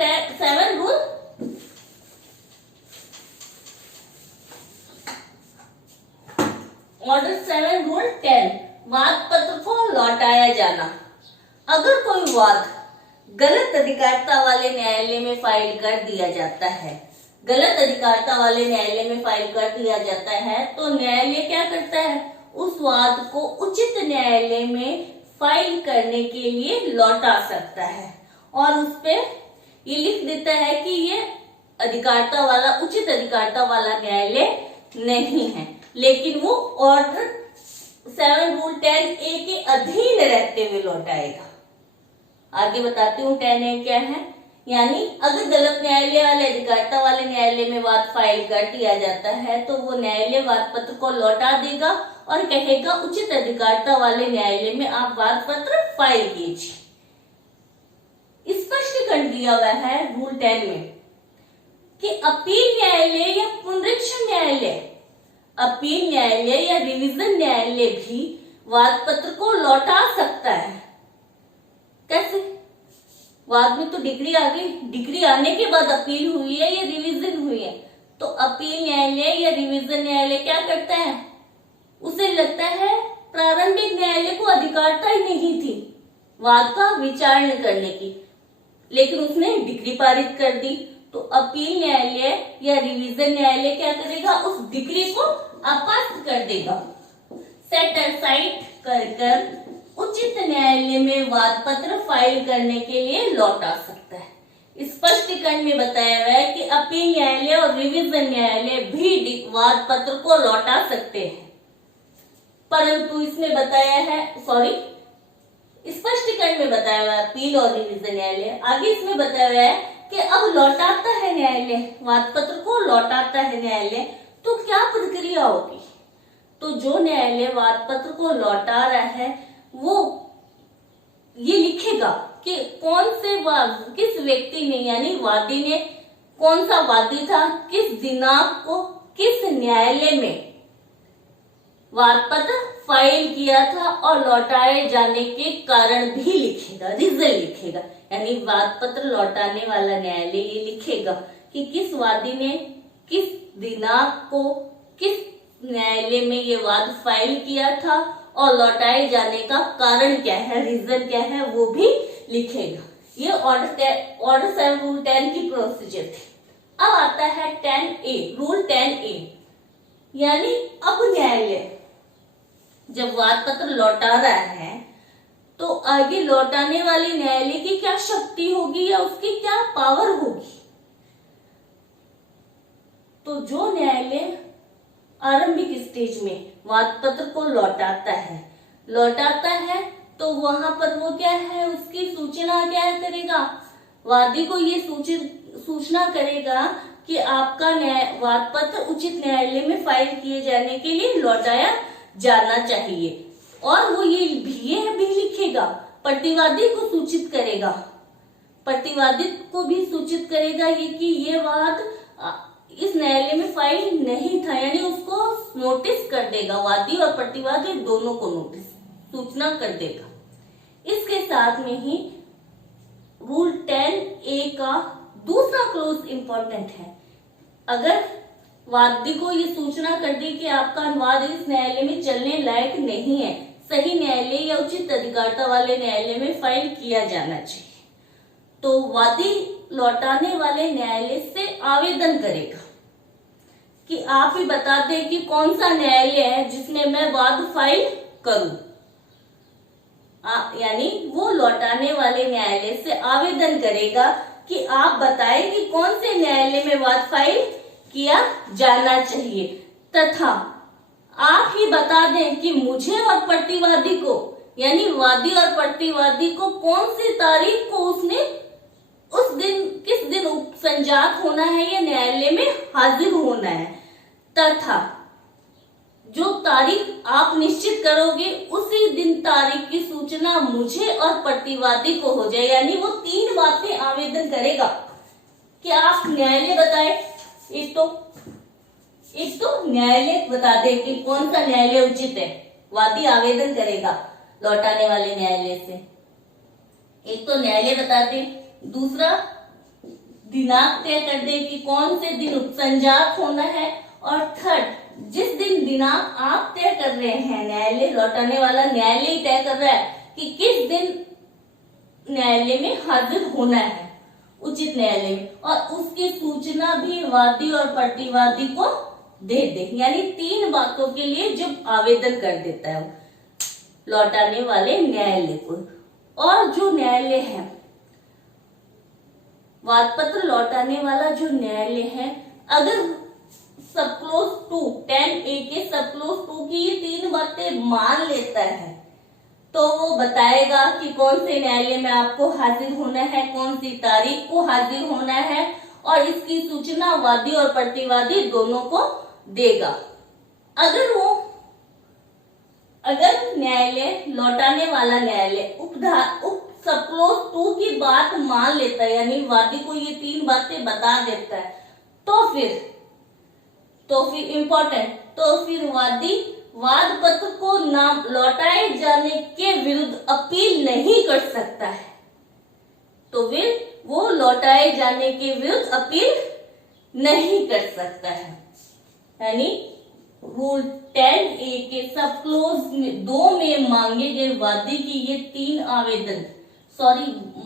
Seven rule order 7 rule 10 वाद पत्र को लौटाया जाना। अगर कोई वाद गलत अधिकारिता वाले न्यायालय में फाइल कर दिया जाता है, गलत अधिकारिता वाले न्यायालय में फाइल कर दिया जाता है, तो न्यायालय क्या करता है, उस वाद को उचित न्यायालय में फाइल करने के लिए लौटा सकता है और उस पे ये लिख देता है कि ये अधिकारिता वाला, उचित अधिकारिता वाला न्यायालय नहीं है, लेकिन वो ऑर्डर 7 रूल 10A के अधीन रहते हुए लौटाएगा। आगे बताती हूँ 10A क्या है। यानी अगर गलत न्यायालय वाले अधिकारिता वाले न्यायालय में वाद फाइल कर दिया जाता है तो वो न्यायालय वाद पत्र को लौटा देगा और कहेगा उचित अधिकारिता वाले न्यायालय में आप वाद पत्र फाइल कीजिए। स्पष्टीकरण दिया हुआ है रूल 10 में कि अपील न्यायालय या पुनरीक्षण न्यायालय, अपील न्यायालय या रिवीजन न्यायालय भी वाद पत्र को लौटा सकता है। कैसे? वाद में तो डिग्री आ गई, डिग्री आने के बाद अपील हुई है या रिवीजन हुई है, तो अपील न्यायालय या रिवीजन न्यायालय क्या करता है, उसे लगता है प्रारंभिक न्यायालय को अधिकारिता ही नहीं थी वाद का विचारण करने की, लेकिन उसने डिग्री पारित कर दी, तो अपील न्यायालय या रिवीजन न्यायालय क्या करेगा, उस डिग्री को अपास्त कर देगा, सेट असाइड कर उचित न्यायालय में वाद पत्र फाइल करने के लिए लौटा सकता है। स्पष्टीकरण में बताया हुआ है कि अपील न्यायालय और रिवीजन न्यायालय भी वाद पत्र को लौटा सकते हैं, परंतु इसमें बताया है, स्पष्टीकरण में बताया हुआ है अपील और रिवीजन न्यायालय, आगे इसमें बताया हुआ है कि अब लौटाता है न्यायालय, वाद पत्र को लौटाता है न्यायालय, तो क्या प्रक्रिया होगी। तो जो न्यायालय वाद पत्र को लौटा रहा है वो ये लिखेगा कि कौन से किस व्यक्ति ने, यानी वादी ने, कौन सा वादी था, किस दिनांक को किस न्यायालय में वाद पत्र फाइल किया था और लौटाए जाने के कारण भी लिखेगा, रीजन लिखेगा। यानी वाद पत्र लौटाने वाला न्यायालय ये लिखेगा कि किस वादी ने किस दिनांक को किस न्यायालय में ये वाद फाइल किया था और लौटाए जाने का कारण क्या है, रीजन क्या है, वो भी लिखेगा। ये ऑर्डर 7 रूल 10 की प्रोसीजर थी। अब आता है 10A रूल 10A, यानी अब न्यायालय जब वाद पत्र लौटा रहा है तो आगे लौटाने वाले न्यायालय की क्या शक्ति होगी या उसकी क्या पावर होगी। तो जो न्यायालय आरंभिक स्टेज में वाद पत्र को लौटाता है तो वहां पर वो क्या है, उसकी सूचना क्या करेगा, वादी को ये सूचना करेगा कि आपका वाद पत्र उचित न्यायालय में फाइल किए जाने के लिए लौटाया जाना चाहिए, और वो ये भी लिखेगा, प्रतिवादी को सूचित करेगा, प्रतिवादी को भी सूचित करेगा ये कि ये वाद इस न्यायालय में फाइल नहीं था, यानी उसको नोटिस कर देगा, वादी और प्रतिवादी दोनों को नोटिस सूचना कर देगा। इसके साथ में ही रूल 10A का दूसरा क्लोज इंपॉर्टेंट है। अगर वादी को ये सूचना कर दी कि आपका वाद इस न्यायालय में चलने लायक नहीं है, सही न्यायालय या उचित अधिकारिता वाले न्यायालय में फाइल किया जाना चाहिए, तो वादी लौटाने वाले न्यायालय से आवेदन करेगा कि आप ही बता दें कि कौन सा न्यायालय है जिसमें मैं वाद फाइल करूं। यानी वो लौटाने वाले न्यायालय से आवेदन करेगा कि आप बताएं कि कौन से न्यायालय में वाद फाइल किया जाना चाहिए, तथा आप ही बता दें कि मुझे और प्रतिवादी को, यानी वादी और प्रतिवादी को कौन सी तारीख को उसने उस दिन किस दिन संजात होना है या न्यायालय में हाजिर होना है, तथा जो तारीख आप निश्चित करोगे उसी दिन तारीख की सूचना मुझे और प्रतिवादी को हो जाए। यानी वो 3 बातें आवेदन करेगा कि आप न्यायालय बताएं, एक तो न्यायालय बता दे कि कौन सा न्यायालय उचित है, वादी आवेदन करेगा लौटाने वाले न्यायालय से, एक तो न्यायालय बता दे, दूसरा दिनांक तय कर दे कि कौन से दिन उपसंजात होना है। और थर्ड, जिस दिन दिनांक आप तय कर रहे हैं, न्यायालय लौटाने वाला न्यायालय ही तय कर रहा है कि किस दिन न्यायालय में हाजिर होना है, उचित न्यायालय में, और उसकी सूचना भी वादी और प्रतिवादी को दे दे। यानी 3 बातों के लिए जब आवेदन कर देता है लौटाने वाले न्यायालय को। और जो न्यायालय है, वाद पत्र लौटाने वाला जो न्यायालय है, अगर सब क्लोज 2 10A के सब क्लोज 2 की ये 3 बातें मान लेता है तो वो बताएगा कि कौन से न्यायालय में आपको हाजिर होना है, कौन सी तारीख को हाजिर होना है, और इसकी सूचना वादी और प्रतिवादी दोनों को देगा। अगर न्यायालय लौटाने वाला न्यायालय उप सब क्लोज 2 की बात मान लेता है, यानी वादी को ये 3 बातें बता देता है, तो फिर इम्पोर्टेंट, तो फिर वादी वाद पत्र को नाम लौटाए जाने के विरुद्ध अपील नहीं कर सकता है। तो फिर वो लौटाए जाने के विरुद्ध अपील नहीं कर सकता है। यानी रूल 10A के सब क्लोज 2 में मांगे गए वादी की ये 3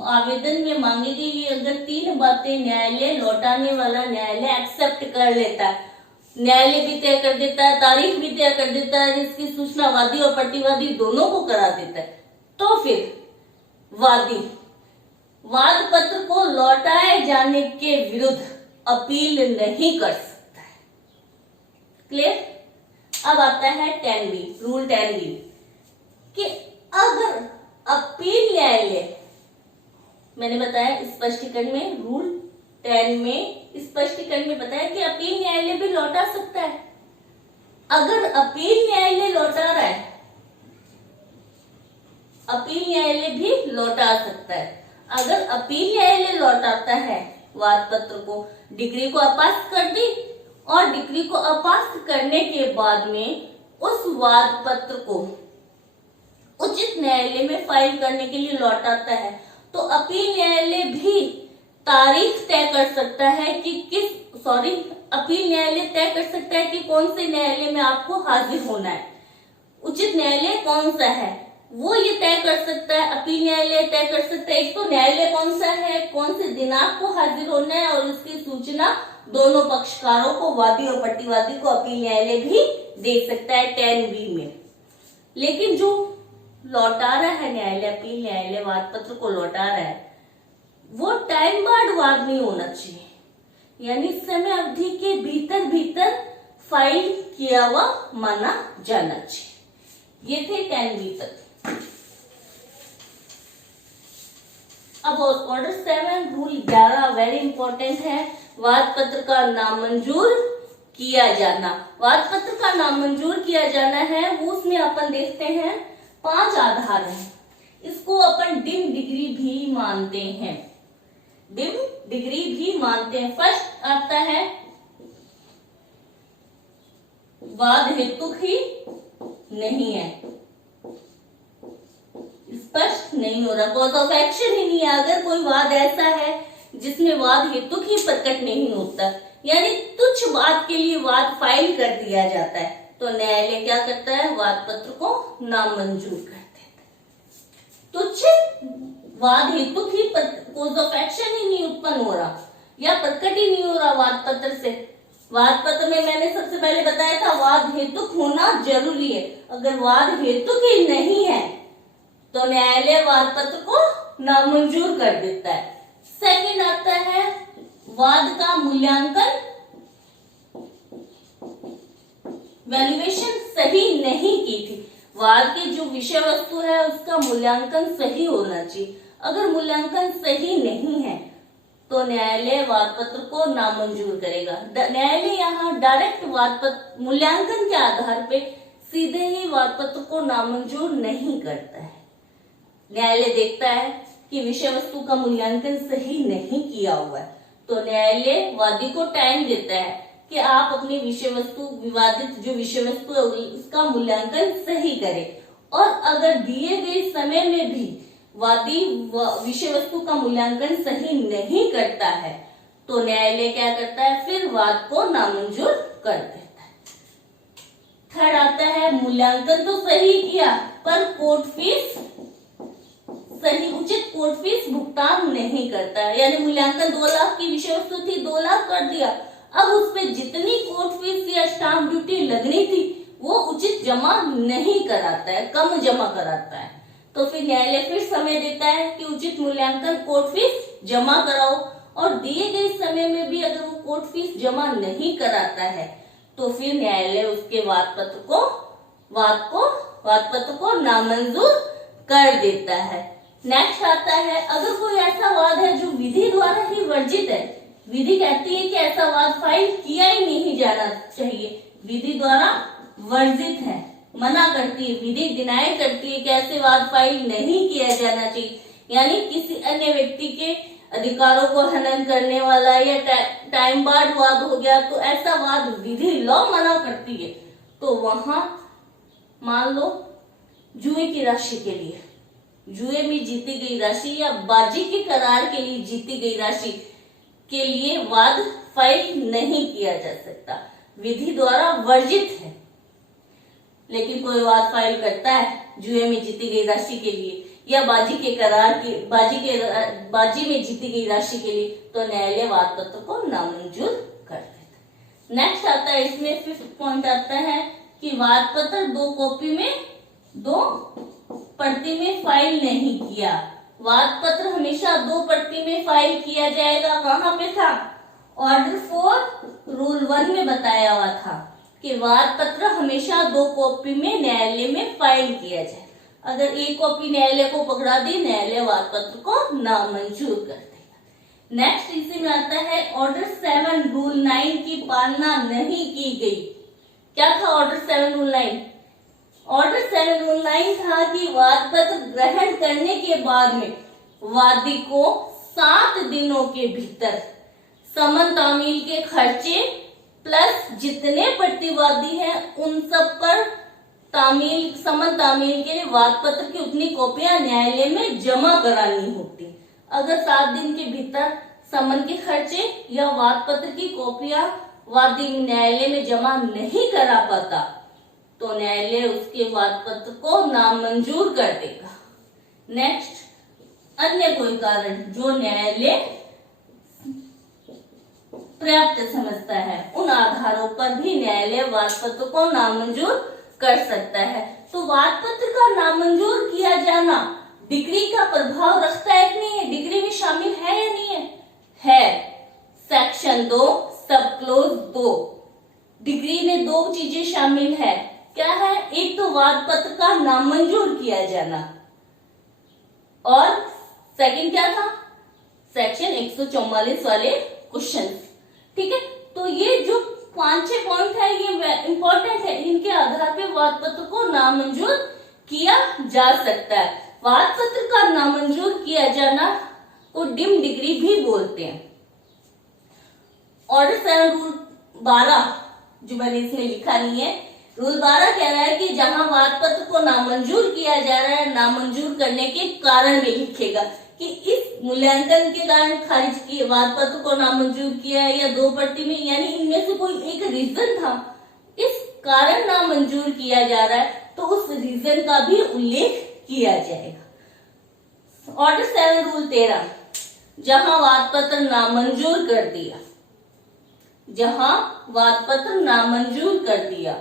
आवेदन में मांगे गए ये अगर 3 बातें न्यायालय लौटाने वाला न्यायालय एक्सेप्ट कर लेता है, न्यायालय भी तय कर देता है, तारीख भी तय कर देता है, इसकी सूचना वादी और प्रतिवादी दोनों को करा देता है, तो फिर वादी वाद पत्र को लौटाए जाने के विरुद्ध अपील नहीं कर सकता है। क्लियर? अब आता है 10B, रूल 10B कि अगर अपील न्यायालय, मैंने बताया स्पष्टीकरण में, रूल 10 में स्पष्टीकरण में बताया कि अपील न्यायालय भी लौटा सकता है। अगर अपील न्यायालय लौटा रहा है, अपील न्यायालय भी लौटा सकता है। अगर अपील न्यायालय लौटाता है वाद पत्र को, डिग्री को अपास्त कर दी, और डिग्री को अपास्त करने के बाद में उस वाद पत्र को उचित न्यायालय में फाइल करने के लिए लौटाता है, तो अपील न्यायालय भी तारीख तय कर सकता है कि अपील न्यायालय तय कर सकता है कि कौन से न्यायालय में आपको हाजिर होना है, उचित न्यायालय कौन सा है, वो ये तय कर सकता है। अपील न्यायालय तय कर सकता है एक तो न्यायालय कौन सा है, कौन से दिनांक को हाजिर होना है, और उसकी सूचना दोनों पक्षकारों को, वादी और प्रतिवादी को, अपील न्यायालय भी दे सकता है 10B में। लेकिन जो लौटा रहा है न्यायालय, अपील न्यायालय वाद पत्र को लौटा रहा है, वो टाइम बार्ड वाद नहीं होना चाहिए, यानी समय अवधि के भीतर फाइल किया हुआ माना जाना चाहिए। ये थे 10B तक। अब ऑर्डर 7 रूल 11 वेरी इंपॉर्टेंट है, वाद पत्र का नामंजूर किया जाना। वाद पत्र का नामंजूर किया जाना है, वो उसमें अपन देखते हैं 5 आधार हैं। इसको अपन डिम डिग्री भी मानते हैं, डिम डिग्री भी मानते हैं। फर्स्ट आता है वाद हेतु ही नहीं है, स्पष्ट नहीं हो रहा, कॉज ऑफ एक्शन ही नहीं है। अगर कोई वाद ऐसा है जिसमें वाद हेतु ही प्रकट नहीं होता, यानी तुच्छ बात के लिए वाद फाइल कर दिया जाता है, तो न्यायालय क्या करता है, वाद पत्र को नामंजूर कर देता है। तुच्छ वाद हेतु ही कॉज ऑफ एक्शन ही नहीं उत्पन्न हो रहा या प्रकट ही नहीं हो रहा वाद पत्र से। वाद पत्र में मैंने सबसे पहले बताया था वाद हेतु होना जरूरी है, अगर वाद हेतु ही नहीं है तो न्यायालय वाद पत्र को नामंजूर कर देता है। सेकंड आता है वाद का मूल्यांकन, वैल्यूएशन सही नहीं की थी। वाद की जो विषय वस्तु है उसका मूल्यांकन सही होना चाहिए, अगर मूल्यांकन सही नहीं है तो न्यायालय वाद पत्र को नामंजूर करेगा। न्यायालय यहाँ डायरेक्ट वाद पत्र मूल्यांकन के आधार पे सीधे ही वाद पत्र को नामंजूर नहीं करता है। न्यायालय देखता है कि विषय वस्तु का मूल्यांकन सही नहीं किया हुआ है, तो न्यायालय वादी को टाइम देता है कि आप अपनी विषय वस्तु, विवादित जो विषय वस्तु है उसका मूल्यांकन सही करें। और अगर दिए गए समय में भी वादी विषय वस्तु का मूल्यांकन सही नहीं करता है तो न्यायालय क्या करता है, फिर वाद को नामंजूर कर देता है। थर्ड आता है मूल्यांकन तो सही किया पर कोर्ट फीस सही उचित कोर्ट फीस भुगतान नहीं करता है, यानी मूल्यांकन 2 लाख की विषय वस्तु थी, 2 लाख कर दिया, अब उस पे जितनी कोर्ट फीस या स्टाम्प ड्यूटी लगनी थी वो उचित जमा नहीं कराता है, कम जमा कराता है। तो फिर न्यायालय फिर समय देता है कि उचित मूल्यांकन कोर्ट फीस जमा कराओ, और दिए गए समय में भी अगर वो कोर्ट फीस जमा नहीं कराता है तो फिर न्यायालय उसके वाद पत्र को नामंजूर कर देता है। नेक्स्ट आता है अगर कोई ऐसा वाद है जो विधि द्वारा ही वर्जित है, विधि कहती है कि ऐसा वाद फाइल किया ही नहीं जाना चाहिए, विधि द्वारा वर्जित है, मना करती है, विधि डिनाई करती है कि ऐसे वाद फाइल नहीं किया जाना चाहिए, यानी किसी अन्य व्यक्ति के अधिकारों को हनन करने वाला या टाइम बार्ड वाद हो गया, तो ऐसा वाद विधि लॉ मना करती है। तो वहां मान लो जुए की राशि के लिए, जुए में जीती गई राशि या बाजी के करार के लिए जीती गई राशि के लिए वाद फाइल नहीं किया जा सकता, विधि द्वारा वर्जित है। लेकिन कोई वाद फाइल करता है जुए में जीती गई राशि के लिए या बाजी में जीती गई राशि के लिए, तो न्यायालय वाद पत्र को नामंजूर कर देता है। नेक्स्ट आता है, इसमें 5th पॉइंट आता है कि वाद पत्र 2 प्रति में फाइल नहीं किया। वाद पत्र हमेशा 2 प्रति में फाइल किया जाएगा। कहाँ पे था, ऑर्डर 4 रूल 1 में बताया हुआ था कि वाद पत्र हमेशा 2 कॉपी में न्यायालय में फाइल किया जाए। अगर एक कॉपी न्यायालय को पकड़ा दी, न्यायालय वाद पत्र को नामंजूर कर देगा। नेक्स्ट इसी में आता है ऑर्डर 7 रूल 9 की पालना नहीं की गई। क्या था ऑर्डर 7 रूल 9? ऑर्डर 7 रूल 9 था कि वाद पत्र ग्रहण करने के बाद में वादी को 7 दिनों के भीतर समन तामील के खर्चे प्लस जितने प्रतिवादी हैं उन सब पर समन तामील के लिए वाद पत्र की उतनी कॉपियां न्यायालय में जमा करानी होती। अगर 7 दिन के भीतर समन के खर्चे या वाद पत्र की कॉपियां वादी न्यायालय में जमा नहीं करा पाता तो न्यायालय उसके वाद पत्र को नामंजूर कर देगा। नेक्स्ट, अन्य कोई कारण जो न्यायालय पर्याप्त समझता है उन आधारों पर भी न्यायालय वाद पत्र को नामंजूर कर सकता है। तो वाद पत्र का नामंजूर किया जाना डिग्री का प्रभाव रखता है कि नहीं है, डिग्री में शामिल है या नहीं है? है। सेक्शन 2 सब क्लोज 2 डिग्री में 2 चीजें शामिल है। क्या है? एक तो वाद पत्र का नामंजूर किया जाना और सेकंड क्या था? सेक्शन 144 वाले क्वेश्चन। ठीक है, तो ये जो 5-6 पॉइंट है ये इंपॉर्टेंट है, इनके आधार पे वाद पत्र को नामंजूर किया जा सकता है। वाद पत्र का नामंजूर किया जाना को डिम डिग्री भी बोलते हैं। ऑर्डर 7 रूल 12 जो मैंने इसमें लिखा नहीं है, रूल 12 कह रहा है कि जहां वाद पत्र को नामंजूर किया जा रहा है, नामंजूर करने के कारण में लिखेगा कि इस मूल्यांकन के कारण खारिज किए वाद पत्र को नामंजूर किया है या 2 प्रति में, यानी इनमें से कोई एक रीजन था, इस कारण नामंजूर किया जा रहा है तो उस रीजन का भी उल्लेख किया जाएगा। ऑर्डर 7 रूल 13 जहां वाद पत्र नामंजूर कर दिया, जहां वाद पत्र नामंजूर कर दिया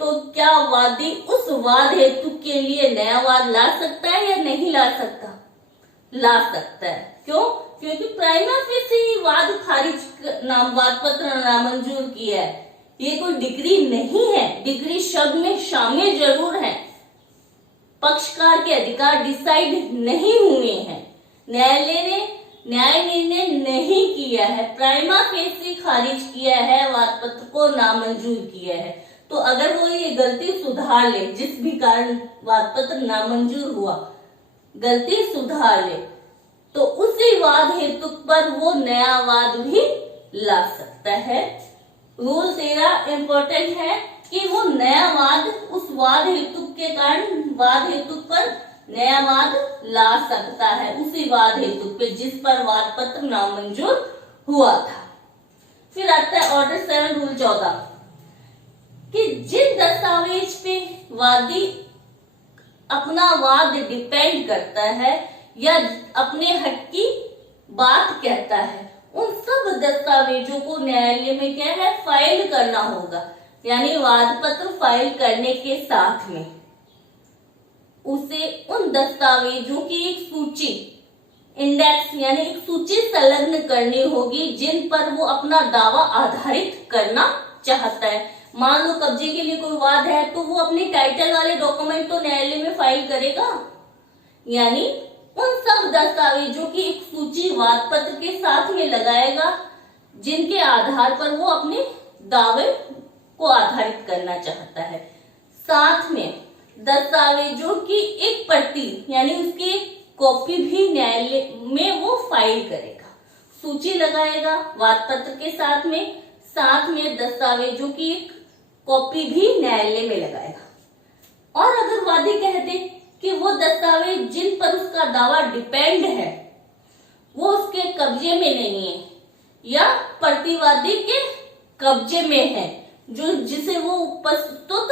तो क्या वादी उस वाद हेतु के लिए नया वाद ला सकता है या नहीं ला सकता? ला सकता है। क्यों? क्योंकि प्राइमा फेसी ही वाद वाद पत्र नामंजूर किया है, ये कोई डिग्री नहीं है, डिग्री शब्द में शामिल जरूर है, पक्षकार के अधिकार डिसाइड नहीं हुए हैं, न्यायालय ने न्याय निर्णय नहीं किया है, प्राइमा फेसी खारिज किया है, वाद पत्र को नामंजूर किया है। तो अगर वो ये गलती सुधार ले, जिस भी कारण वाद पत्र नामंजूर हुआ, गलती सुधार ले तो उसी वाद हेतु पर वो नया वाद भी ला सकता है। रूल 13 इम्पोर्टेंट है कि वो नया वाद उस वाद हेतु के कारण वाद हेतु पर नया वाद ला सकता है, उसी वाद हेतु पे जिस पर वाद पत्र नामंजूर हुआ था। फिर आता है ऑर्डर 7 रूल 14 कि जिन दस्तावेज पे वादी अपना वाद डिपेंड करता है या अपने हक की बात कहता है, उन सब दस्तावेजों को न्यायालय में क्या है, फाइल करना होगा। यानी वाद पत्र फाइल करने के साथ में उसे उन दस्तावेजों की एक सूची, इंडेक्स यानी एक सूची संलग्न करनी होगी जिन पर वो अपना दावा आधारित करना चाहता है। मान लो कब्जे के लिए कोई वाद है तो वो अपने टाइटल वाले डॉक्यूमेंट तो न्यायालय में फाइल करेगा। यानी उन सब दस्तावेजों की एक सूची वाद पत्र के साथ में लगाएगा जिनके आधार पर वो अपने दावे को आधारित करना चाहता है। साथ में दस्तावेजों की एक प्रति यानी उसकी एक कॉपी भी न्यायालय में वो फाइल करेगा। सूची लगाएगा वाद पत्र के साथ में दस्तावेजों की एक कॉपी भी न्यायालय में लगाएगा। और अगर वादी कह दे कि वो दस्तावेज जिन पर उसका दावा डिपेंड है वो उसके कब्जे में नहीं है या प्रतिवादी के कब्जे में है, जो जिसे वो प्रस्तुत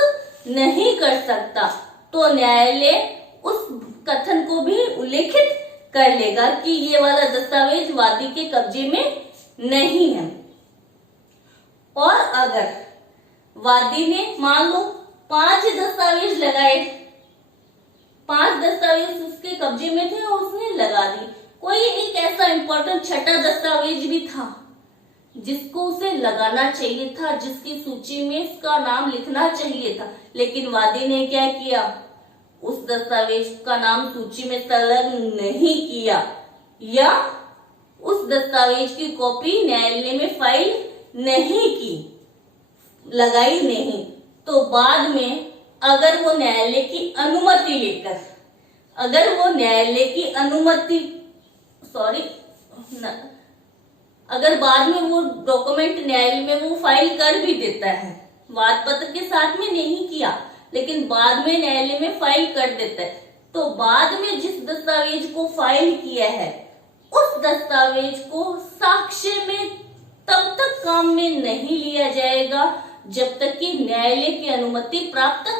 नहीं कर सकता, तो न्यायालय उस कथन को भी उल्लेखित कर लेगा कि ये वाला दस्तावेज वादी के कब्जे में नहीं है। और अगर वादी ने मान लो 5 दस्तावेज लगाए, 5 दस्तावेज उसके कब्जे में थे और उसने लगा दी, कोई एक ऐसा इंपॉर्टेंट छठा दस्तावेज भी था जिसको उसे लगाना चाहिए था, जिसकी सूची में उसका नाम लिखना चाहिए था, लेकिन वादी ने क्या किया, उस दस्तावेज का नाम सूची में संलग्न नहीं किया या उस दस्तावेज की कॉपी न्यायालय में फाइल नहीं की, लगाई नहीं, तो बाद में अगर वो न्यायालय की अनुमति लेकर, अगर बाद में वो डॉक्यूमेंट न्यायालय में वो फाइल कर भी देता है, वाद पत्र के साथ में नहीं किया लेकिन बाद में न्यायालय में फाइल कर देता है, तो बाद में जिस दस्तावेज को फाइल किया है उस दस्तावेज को साक्ष्य में तब तक काम में नहीं लिया जाएगा जब तक कि न्यायालय की अनुमति प्राप्त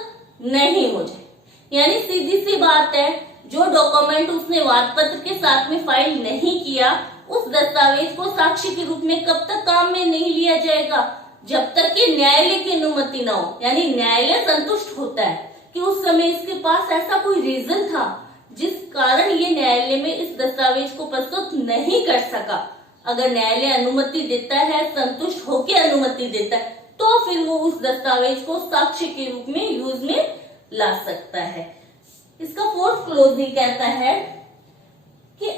नहीं हो जाए। यानी सीधी सी बात है, जो डॉक्यूमेंट उसने वाद पत्र के साथ में फाइल नहीं किया उस दस्तावेज को साक्ष्य के रूप में कब तक काम में नहीं लिया जाएगा, जब तक कि न्यायालय की अनुमति ना हो। यानी न्यायालय संतुष्ट होता है कि उस समय इसके पास ऐसा कोई रीजन था जिस कारण ये न्यायालय में इस दस्तावेज को प्रस्तुत नहीं कर सका। अगर न्यायालय अनुमति देता है, संतुष्ट होकर अनुमति देता है, तो फिर वो उस दस्तावेज को साक्ष्य के रूप में यूज में ला सकता है। इसका 4th क्लोज ही कहता है कि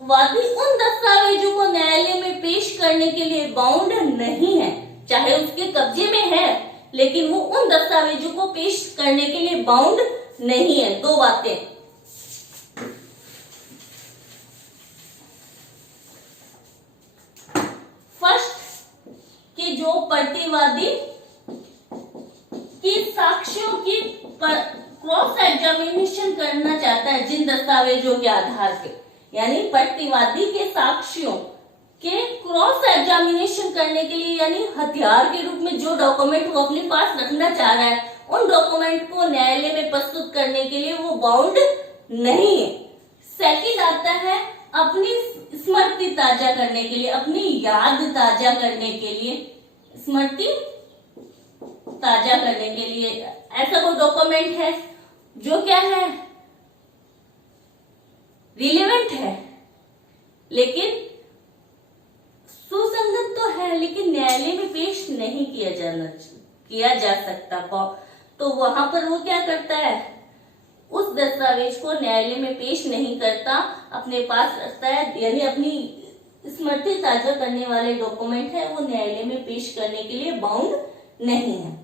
वादी उन दस्तावेजों को न्यायालय में पेश करने के लिए बाउंड नहीं है, चाहे उसके कब्जे में है लेकिन वो उन दस्तावेजों को पेश करने के लिए बाउंड नहीं है। 2 बातें, फर्स्ट कि जो प्रतिवादी की साक्ष्यों की क्रॉस एग्जामिनेशन करना चाहता है जिन दस्तावेजों के आधार पे, यानी प्रतिवादी के साक्ष्यों के क्रॉस एग्जामिनेशन करने के लिए, यानी हथियार के रूप में जो डॉक्यूमेंट वो अपने पास रखना चाह रहा है उन डॉक्यूमेंट को न्यायालय में प्रस्तुत करने के लिए वो बाउंड नहीं है। सेकंड आता है अपनी स्मृति ताजा करने के लिए, अपनी याद ताजा करने के लिए, स्मृति ताजा करने के लिए ऐसा कोई डॉक्यूमेंट है जो क्या है, रिलेवेंट है लेकिन सुसंगत तो है लेकिन न्यायालय में पेश नहीं किया जा सकता, तो वहां पर वो क्या करता है, उस दस्तावेज को न्यायालय में पेश नहीं करता, अपने पास रखता है। यानी अपनी स्मृति ताजा करने वाले डॉक्यूमेंट है वो न्यायालय में पेश करने के लिए बाउंड नहीं है।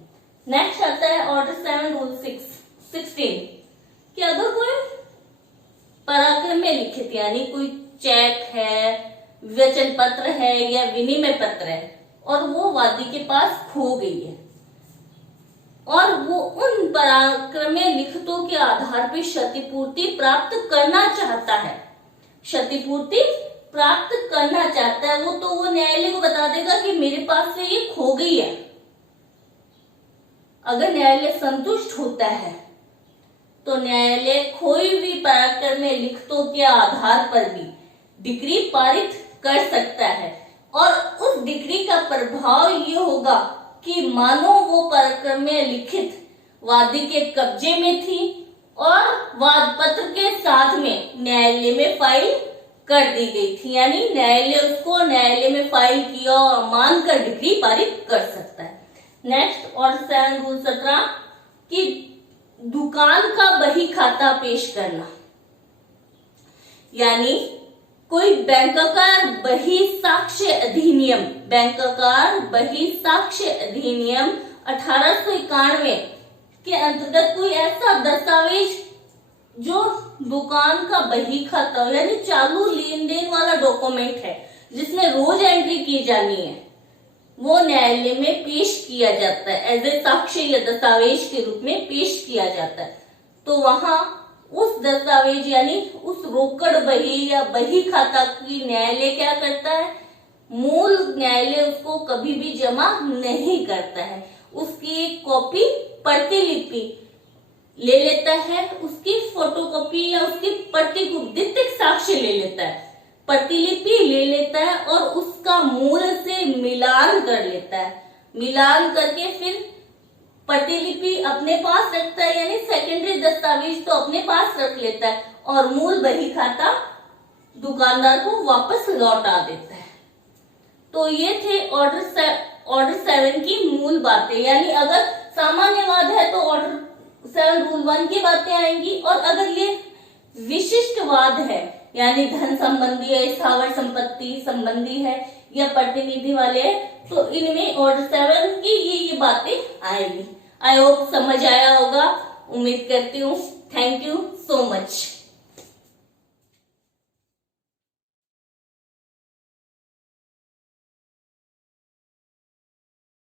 नेक्स्ट आता है ऑर्डर 7 रूल 16 कि अगर कोई पराक्रम में लिखित यानी कोई चेक है, वचन पत्र है या विनिमय पत्र है और वो वादी के पास खो गई है और वो उन पराक्रम में लिखितों के आधार पर क्षतिपूर्ति प्राप्त करना चाहता है, क्षतिपूर्ति प्राप्त करना चाहता है वो न्यायालय को बता देगा कि मेरे पास से ये खो गई है। अगर न्यायालय संतुष्ट होता है तो न्यायालय खोई हुई पराक्रम में लिखतों के आधार पर भी डिक्री पारित कर सकता है और उस डिक्री का प्रभाव ये होगा कि मानो वो पराक्रम में लिखित वादी के कब्जे में थी और वाद पत्र के साथ में न्यायालय में फाइल कर दी गई थी, यानी न्यायालय उसको न्यायालय में फाइल किया और मानकर डिक्री पारित कर सकता है। नेक्स्ट और 7 रूल 17 कि दुकान का बही खाता पेश करना, यानी कोई बैंककार बही साक्ष्य अधिनियम 1891 के अंतर्गत कोई ऐसा दस्तावेज जो दुकान का बही खाता हो, यानी चालू लेन देन वाला डॉक्यूमेंट है जिसमें रोज एंट्री की जानी है, वो न्यायालय में पेश किया जाता है, एज ए साक्ष्य या दस्तावेज के रूप में पेश किया जाता है। तो वहां उस दस्तावेज यानी उस रोकड़ बही या बही खाता की न्यायालय क्या करता है, मूल न्यायालय उसको कभी भी जमा नहीं करता है, उसकी एक कॉपी प्रतिलिपि ले लेता है, उसकी फोटोकॉपी या उसकी द्वितीयक साक्ष्य ले लेता है, प्रतिलिपि ले लेता है और उसका मूल से मिलान कर लेता है। मिलान करके फिर प्रतिलिपि अपने पास रखता है, यानी सेकेंडरी दस्तावेज तो अपने पास रख लेता है और मूल बही खाता दुकानदार को वापस लौटा देता है। तो ये थे ऑर्डर 7 की मूल बातें, यानी अगर सामान्यवाद है तो ऑर्डर 7 रूल 1 की बातें आएंगी, और अगर ये विशिष्टवाद है यानी धन संबंधी है, स्थावर संपत्ति संबंधी है या प्रतिनिधि वाले है, तो इनमें ऑर्डर 7 की ये बातें आएंगी। आई होप समझ आया होगा, उम्मीद करती हूँ। Thank you so much.